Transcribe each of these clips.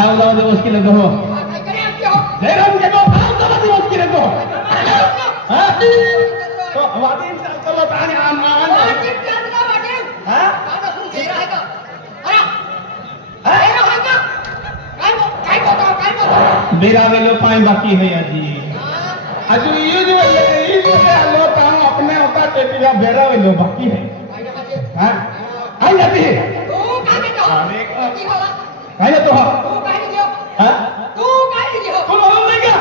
Tahu diwas kira ko. Meron ka ko, tahu diwas kira ko. Ha? So, awatin sa kalau tani aman. Ha? मेरा वे लो पाए बाकी है अजी अजू ये जो लो ताऊ अपने होता टेपिया बेरा वे लो बाकी है हां आई जाती है तू काहे तो अरे काहे तो हां तू काहे हो तू मालूम नहीं क्या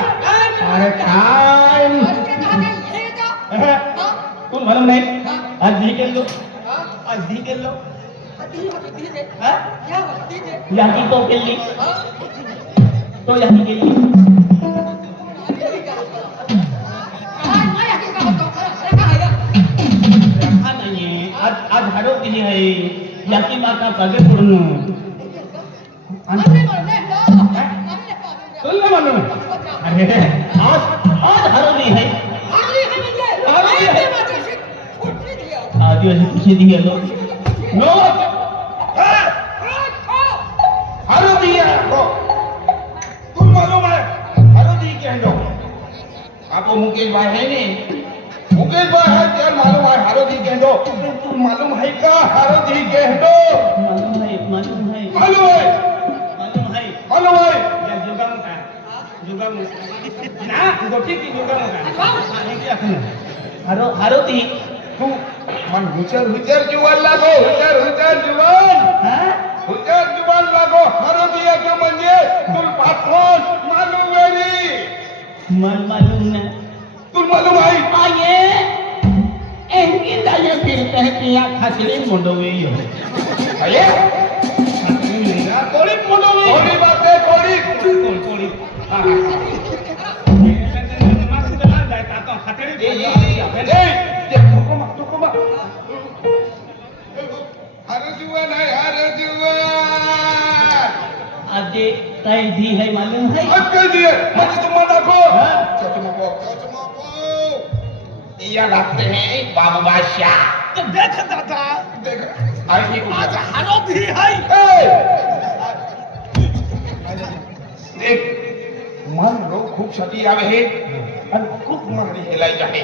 अरे खान तू मालूम नहीं आज दी के लो आज दी के लो हां याकी तो के ली तो याकी के ली आज हाडो केली आहे याकी माका पगे पडून तुला मालूम अरे आज हरवली आहे आदिवासी खुशी दी गेलो नो हरवली है तुम मालूम है हरवली के अंदर आपको मुकेश भाई है नहीं मुकेश भाई है क्या मालूम है हरवली के अंदर तुम मालूम है का हरवली के अंदर मालूम है या जुगाम का ना गोटी की जुगाम का है क्या हरवली तू मन हुचर जुवान लागो हुचर जुवान हां हुचर जुवान लागो हरवली के म्हणजे तुल पाठवून मालूम वेरी मालूम ना तुल मालूम है आये एंकी दाया फिरते हैं कि यहाँ खासली मुंडोवी हो आये खासली नहीं ना कोड़ी मुंडोवी कोड़ी बात है कोड़ी हाँ मास्क चला जाए ताकि खातेरी तुकुमा हर जुआन आजे काय दी है मालूम है अब कह दिए मत चुम्मा देखो चुम्मा को ये लगते हैं बाबू बादशाह तो देख दादा देख आज हरो भी है देख मन रोग खूब छती आवे है और खूब मारी हेलाई जाए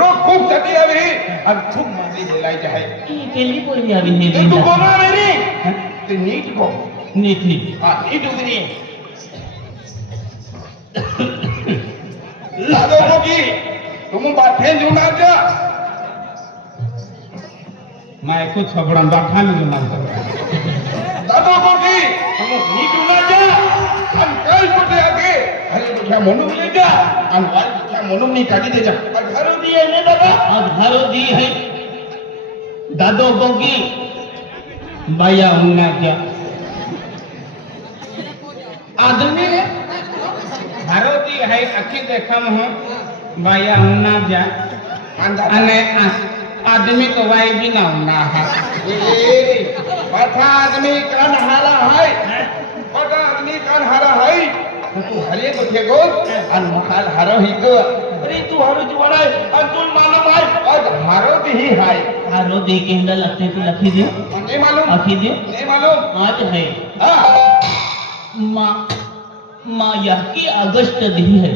रोग खूब छती आवे है और खूब मारी हेलाई जाए ये केली बोली आवी है तू बोला मेरी ते नीट को नीट हां नीट उगरी लादो होगी तुम बाठे जुना जा मैं कुछ खबरन बाठा में जुना जा दादो होगी तुम नीट जुना जा हम कल पटे आगे अरे क्या मनु ले जा हम वाल क्या मनु नहीं काटी दे जा घरो दी है ने दादा अब घरो दी है दादो होगी बाया हुना जा आदमी घरो दी है अखी देखम हूं बाया हुना जा अने आदमी तो वाई भी ना होना है बड़ा आदमी कान हारा है बड़ा आदमी कान हारा है तू हरे को थे गो अन महाल हरो ही को अरे तू हरो जुवाड़ा और तू मालूम है और हरो भी है हरो दी के अंदर लगते तो लखी दे नहीं मालूम आखी दे नहीं मालूम आज है हां मां यह की अगस्त दी है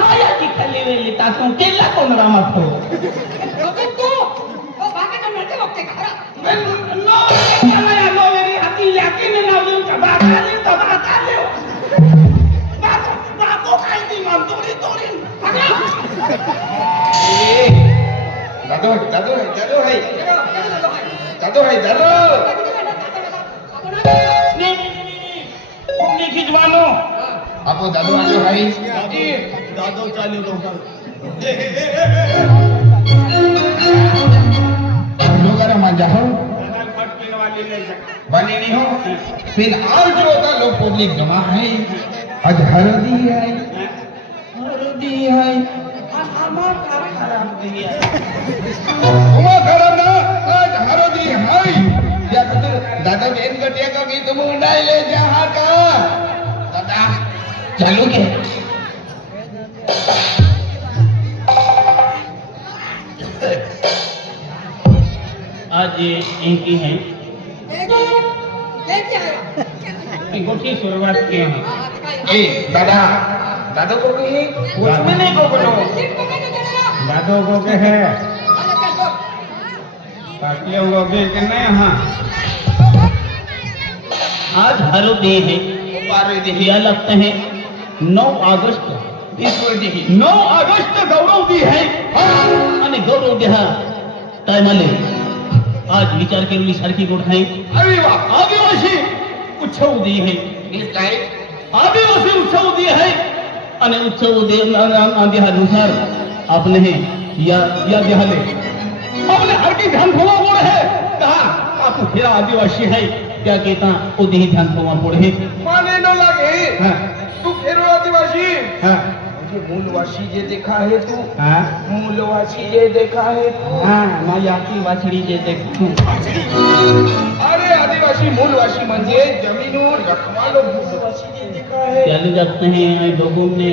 माया की खाली वेली ताकून केला कोण रामात हो तू ओ बाकी तो नते बघते खरा नो मला नो वेरी हाती लाकी ने नाव देऊन का बागाली तो बागाली बाको काय ती मन तोडी दादो नहीं खिंचवानो आपो दादो आलो है दादो चालू लोग मजा हो बनी नहीं हो फिर और जो होता लोग पब्लिक जमा है आज हरदी है खराब ना आज हरदी है या दादा मेन गटिया का गीत मुंडाई ले जहाँ का दादा चालू के आज ये इनकी है लेके आया इनको की शुरुआत किए हैं ए दादा दादा को भी उसमें नहीं को बोलो सीट को मैंने देना दादो को के है अरे चल दो पाटियों को के नहीं हाँ आज हरो दे है पारे दी यह लगता है 9 अगस्त ईश्वर दी 9 ऑगस्ट गौरव दी है અને ગૌરવ દેહા તાયમાલે आज विचार केली सारखी गोठाई अरे वाह आदिवासी उत्सव दी है इस काय आदिवासी उत्सव दी है અને उत्सव दे अनुसार आपने है या देहाले आपने हर की ध्यान खोवा बोल है कहा आप फिर आदिवासी है क्या कहता वो दी ध्यान खोवा बोल है माने न लगे हाँ तू फेरो आदिवासी हाँ मुझे मूलवासी जे देखा है तू हाँ मूलवासी जे देखा है तू हाँ माया की वाछड़ी जे देखूं अरे आदिवासी मूलवासी म्हणजे जमीनवर रखवालो मूलवासी जे देखा है चालू जाते हैं लोगों ने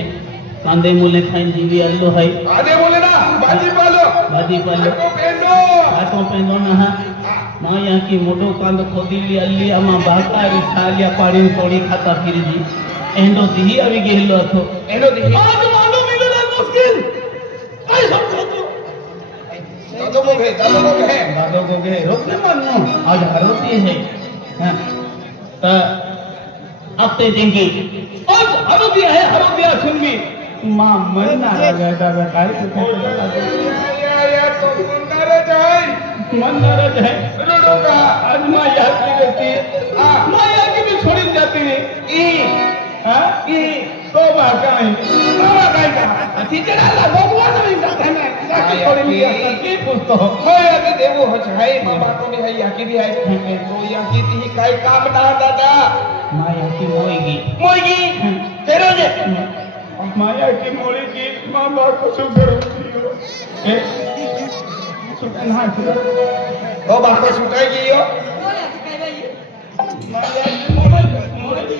कांदे मूले खाइन जीवी आलो है आदे बोले ना बाजी पालो भाजी पालो को पेंडो हाथों पे दोना हा माँ यहाँ की मोटो कांद खोदी ली अल्ली अमा बाका रिसालिया पाड़ी तोड़ी खाता फिर जी एंडो दी अभी गेलो थो एनो दी आज मानो मिलना मुश्किल आई समझो तो दादो को है दादो को के रोकने मानो आज हरोती है हाँ तो अब ते देंगे आज हरोती है हरोती सुन भी माँ मन ना लगा दादा काय या तो मुंडारे जाय मन नाराज है रोडो का आज माँ याद की रहती है हाँ माँ याद की भी छोड़ी जाती है ई हाँ ई तो बात का नहीं बाबा काय का ठीक है ना भगवान नहीं करता है जाके छोड़ी लिया की पूछतो हो होय अगं देवो है मामा को भी है याकी भी है तो याकी ती काय काम ना दादा माँ याद की होएगी मोगी तेरो जे माया की मोड़ी की माँ बाप को सुधर सुधर हाँ सुधर ओ बापा सुटाई गयो बोला कि भाई माया की मोड़ी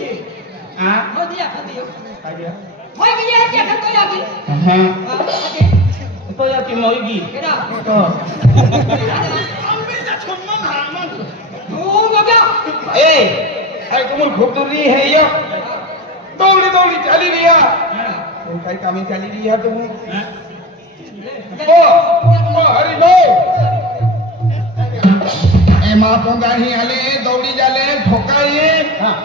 हाँ हो दिया आ गया भाई के लिए क्या करते हो अभी हाँ ओके तो याद की मोड़ी केड़ा तो ओ बाबा ए आई तुम खूब दूर रही है यो दौड़ी दौड़ी चली लिया तो काय कामी चली लिया तुम ओ हरी लो ए मां पोंगा ही आले दौड़ी जाले ठोकाए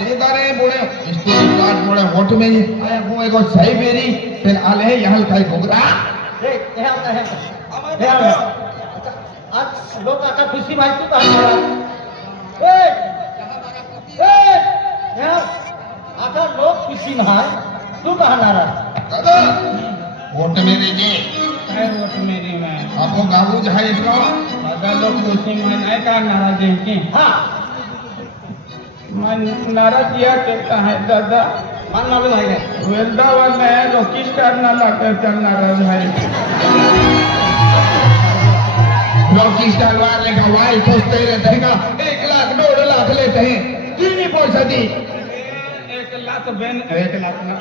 देदारे बोले इसके काट बोले होठ में आया वो एगो सही बेरी फिर आले यहां काय घोगरा आज लोग आता खुशी माहिती का आता लोक खुशी महाय तू कहा नाराज दादा होठ में जे काय वोट मेरी में आपो गाबू जहां इतनो आता लोग खुशी में नहीं का नाराज है के हाँ मन नाराज या कहता है दादा मन मालूम है वृंदावन में रोकी स्टार ना लाकर चल नाराज है रॉकी स्टार वाले का वाई सोचते रहते हैं का 1 लाख 2 लाख लेते हैं कितनी पैसा दी 1 लाख बेन 1 लाख ना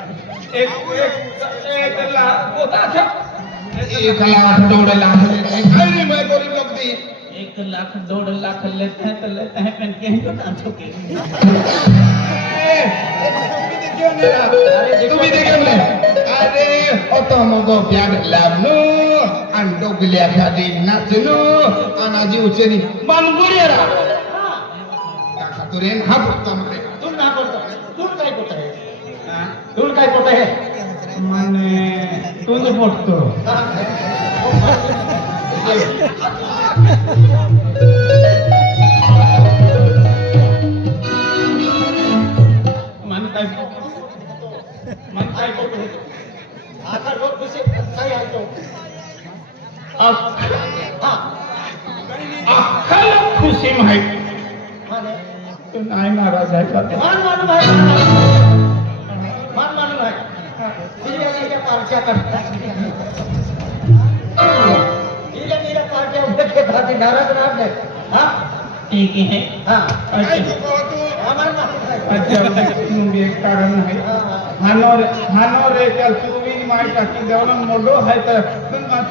एक लाख होता था 1 लाख 2 लाख लेते हैं अरे मैं गरीब लोग दी 1 लाख 2 लाख लेते हैं पेन के तो ना चुके तुम्ही देखील बोले अरे तो मगो प्यार लावनो आणि डोगल्या खाली नाचनो अनाजी उचेनी मानगुरिया खातुरेन हा पुरता मारे तू ना बोलतो तू काय बोलतो है तू काय बोलतो है माने तू जो बोलतो मन काय बोलतो आता लोक खुशी काय आलो अख्खा खुशी माहिती तू नाही नाराज आहे का मान मानून आहे मान मानून आहे हिला पार्ट्या करतात हिला पार्ट्या उभे घेतात नाराज राहत नाही हा ठीक है हा काय तू पाहतो आम्हाला माहित आहे. अच्छा तुम्ही एक कारण आहे हानोर एक चुवीन माय टाकी देवलं मोडो आहे तर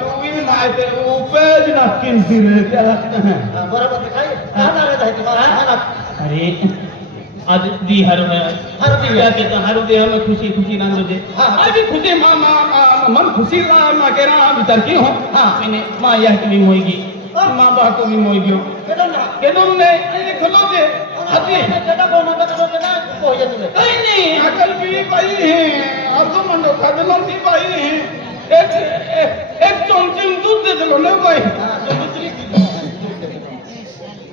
चुवीन माय ते उपज नक्कीन फिरे त्याला हा, बरोबर ते काय खाणार आहे तुम्हाला खाणार. अरे आज दी हर है हर दी है। क्या कहते हर दे हमें खुशी खुशी ना दे हाँ, हाँ। अभी खुशी मन खुशी मा के ना भीतर की हो हां मैंने मां यह की मोईगी मां बाप को भी मोईगी केलं ना के तुम ने ये खलो दे अति त्याचा बोलणं तर ना पोहे तुझे नहीं नहीं अकल भी बाई है अर्धो मंडो खदलो ती बाई है एक चमचे दूध दे दलो ना बाई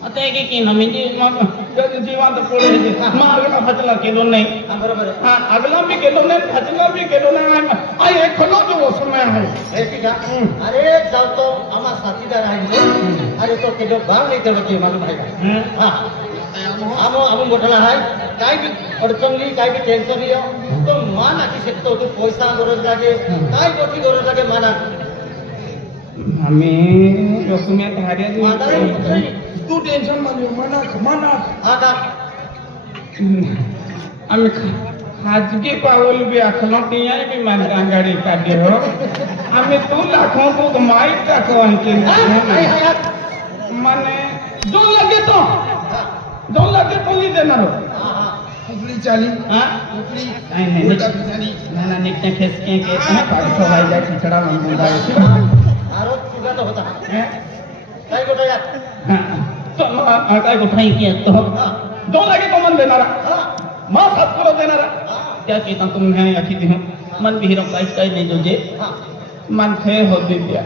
आता एक की ना म्हणजे मग जीवांत पोळे मग अगला फचला केलो नाही हा बरोबर आहे. हाँ अगला भी केलो नहीं फचला भी केलो नहीं आई एक खलो जो वो समय है हे ठीक आहे. अरे जाऊ तो आम्हा साथीदार आहे अरे तो केलो भाव नाही तेवढं ते मला माहिती आहे. हा आम्ही मोठा आहे काय बी अडचणली काय बी टेन्शन येऊ तो मान आखी शकतो तो पैसा गरज लागे काय गोष्टी गरज लागे माना आम्ही डॉक्युमेंट हार्या तू टेन्शन मध्ये मनात आता आम्ही खाजगी पावल भी आखलो टिया भी मानता गाड़ी काढे हो आम्ही तू लाखों को माइक टाको आणखी माने जो लगे तो ही देणार हो कुकडी चाली हाँ कुकडी नहीं नहीं उलटा पिसानी ना निकने खेस के ना पाठो भाई जाय खिचडा मंगुंदा आरोप तुझा तो होता है काय गोटा या तो काय को ठाई किया तो दो लगे तो मन देणार हा मां सात करो देणार क्या कहता तुम है आखी दी मन भी हीरो प्राइस काय नहीं जो जे हा मन थे हो दिया